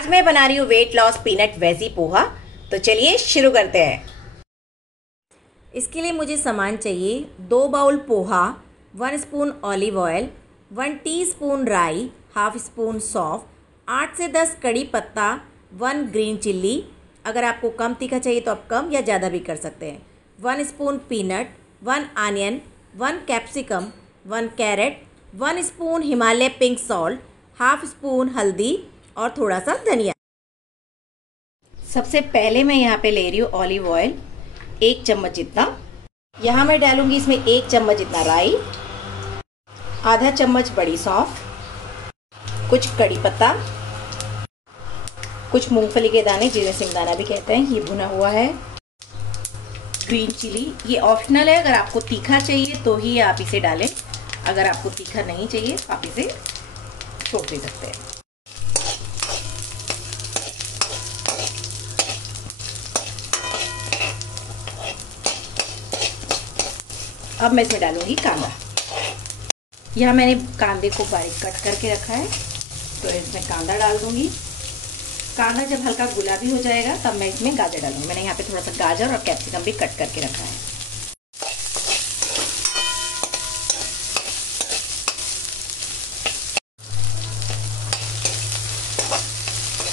आज मैं बना रही हूँ weight loss peanut veggie poha. तो चलिए शुरू करते हैं। इसके लिए मुझे सामान चाहिए 2 bowl poha, 1 spoon olive oil, 1 teaspoon राई, हाफ स्पून सौंफ, 8 से 10 कड़ी पत्ता, 1 ग्रीन चिल्ली। अगर आपको कम तीखा चाहिए तो आप कम या ज़्यादा भी कर सकते हैं। 1 spoon peanut, 1 onion, 1 capsicum, 1 carrot, 1 spoon Himalaya pink salt, half spoon हल्दी और थोड़ा सा धनिया। सबसे पहले मैं यहाँ पे ले रही हूँ ऑलिव ऑयल 1 चम्मच जितना। यहाँ मैं डालूंगी इसमें 1 चम्मच जितना राई, आधा चम्मच बड़ी सौंफ, कुछ कड़ी पत्ता, कुछ मूंगफली के दाने जिन्हें सिंगदाना भी कहते हैं, ये भुना हुआ है। ग्रीन चिली ये ऑप्शनल है, अगर आपको तीखा चाहिए तो ही आप इसे डालें, अगर आपको तीखा नहीं चाहिए तो आप इसे छोड़ दे सकते हैं। अब मैं इसमें डालूंगी कांदा। यहाँ मैंने कांदे को बारीक कट करके रखा है, तो इसमें कांदा डाल दूंगी। कांदा जब हल्का गुलाबी हो जाएगा तब मैं इसमें गाजर डालूंगी। मैंने यहाँ पे थोड़ा सा गाजर और कैप्सिकम भी कट करके रखा है।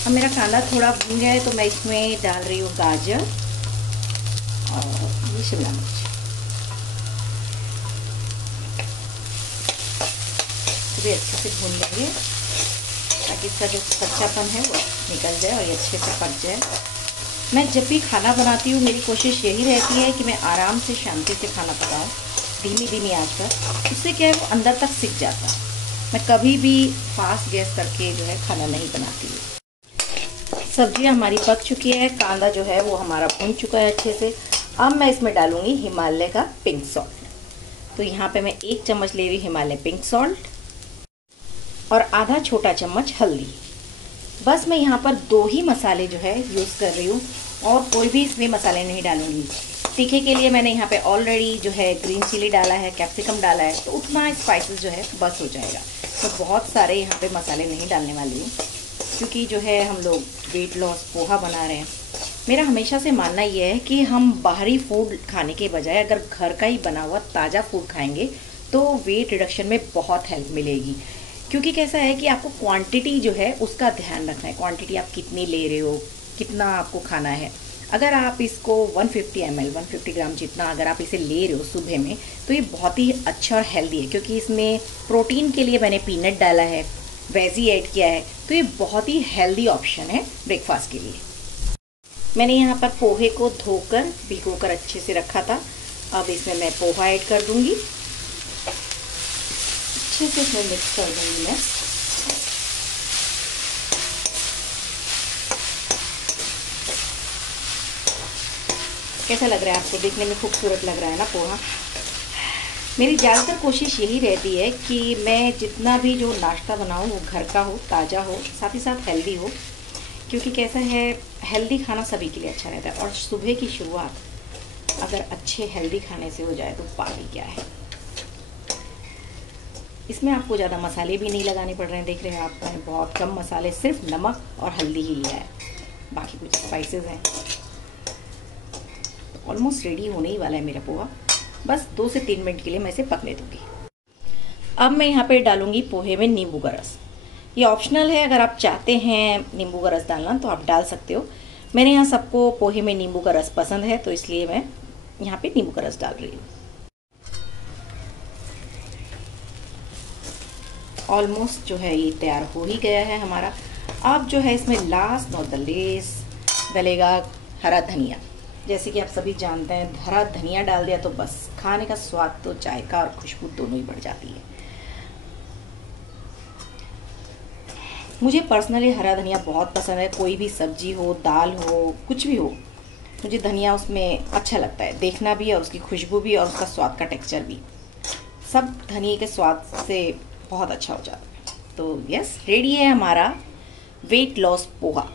अब मेरा कांदा थोड़ा भून गया है तो मैं इसमें डाल रही हूँ गाजर और ये शिमला मिर्च। भी अच्छे से भून लेंगे ताकि इसका जो कच्चापन है वो निकल जाए और ये अच्छे से पक जाए। मैं जब भी खाना बनाती हूँ मेरी कोशिश यही रहती है कि मैं आराम से शांति से खाना पकाऊँ, धीमी धीमी आंच पर। उससे क्या है वो अंदर तक सिक जाता है। मैं कभी भी फास्ट गैस करके जो है खाना नहीं बनाती हूँ। सब्जी हमारी पक चुकी है, कांदा जो है वो हमारा भून चुका है अच्छे से। अब मैं इसमें डालूंगी हिमालय का पिंक सॉल्ट। तो यहाँ पे मैं 1 चम्मच ले रही हूँ हिमालय पिंक सॉल्ट और आधा छोटा चम्मच हल्दी। बस मैं यहाँ पर 2 ही मसाले जो है यूज़ कर रही हूँ और कोई भी इसमें मसाले नहीं डालूंगी। तीखे के लिए मैंने यहाँ पे ऑलरेडी जो है ग्रीन चिली डाला है, कैप्सिकम डाला है, तो उतना स्पाइसेस जो है बस हो जाएगा। तो बहुत सारे यहाँ पे मसाले नहीं डालने वाली हूँ क्योंकि जो है हम लोग वेट लॉस पोहा बना रहे हैं। मेरा हमेशा से मानना ये है कि हम बाहरी फूड खाने के बजाय अगर घर का ही बना हुआ ताज़ा फूड खाएंगे तो वेट रिडक्शन में बहुत हेल्प मिलेगी। क्योंकि कैसा है कि आपको क्वांटिटी जो है उसका ध्यान रखना है। क्वांटिटी आप कितनी ले रहे हो, कितना आपको खाना है। अगर आप इसको 150 ml 150 ग्राम जितना अगर आप इसे ले रहे हो सुबह में तो ये बहुत ही अच्छा और हेल्दी है। क्योंकि इसमें प्रोटीन के लिए मैंने पीनट डाला है, वेजी ऐड किया है, तो ये बहुत ही हेल्दी ऑप्शन है ब्रेकफास्ट के लिए। मैंने यहाँ पर पोहे को धोकर भिगोकर अच्छे से रखा था। अब इसमें मैं पोहा ऐड कर दूंगी, अच्छे से इसमें मिक्स कर दूंगी मैं। कैसा लग रहा है आपको? देखने में खूबसूरत लग रहा है ना पोहा। मेरी ज़्यादातर कोशिश यही रहती है कि मैं जितना भी जो नाश्ता बनाऊँ वो घर का हो, ताज़ा हो, साथ ही साथ हेल्दी हो। क्योंकि कैसा है हेल्दी खाना सभी के लिए अच्छा रहता है और सुबह की शुरुआत अगर अच्छे हेल्दी खाने से हो जाए तो पानी क्या है। इसमें आपको ज़्यादा मसाले भी नहीं लगाने पड़ रहे हैं। देख रहे हैं आप, मैंने बहुत कम मसाले, सिर्फ नमक और हल्दी ही लिया है, बाकी कुछ स्पाइसेस हैं। ऑलमोस्ट रेडी होने ही वाला है मेरा पोहा। बस 2 से 3 मिनट के लिए मैं इसे पकने दूंगी। अब मैं यहाँ पे डालूंगी पोहे में नींबू का रस। ये ऑप्शनल है, अगर आप चाहते हैं नींबू का रस डालना तो आप डाल सकते हो। मैंने यहाँ सबको पोहे में नींबू का रस पसंद है तो इसलिए मैं यहाँ पे नींबू का रस डाल रही हूँ। ऑलमोस्ट जो है ये तैयार हो ही गया है हमारा। अब जो है इसमें लास्ट ऑफ द लेस डलेगा हरा धनिया। जैसे कि आप सभी जानते हैं हरा धनिया डाल दिया तो बस खाने का स्वाद तो जायका और खुशबू दोनों ही बढ़ जाती है। मुझे पर्सनली हरा धनिया बहुत पसंद है। कोई भी सब्जी हो, दाल हो, कुछ भी हो, मुझे धनिया उसमें अच्छा लगता है। देखना भी और उसकी खुशबू भी और उसका स्वाद का टेक्सचर भी, सब धनिया के स्वाद से बहुत अच्छा हो जाता है। तो यस, रेडी है हमारा वेट लॉस पोहा।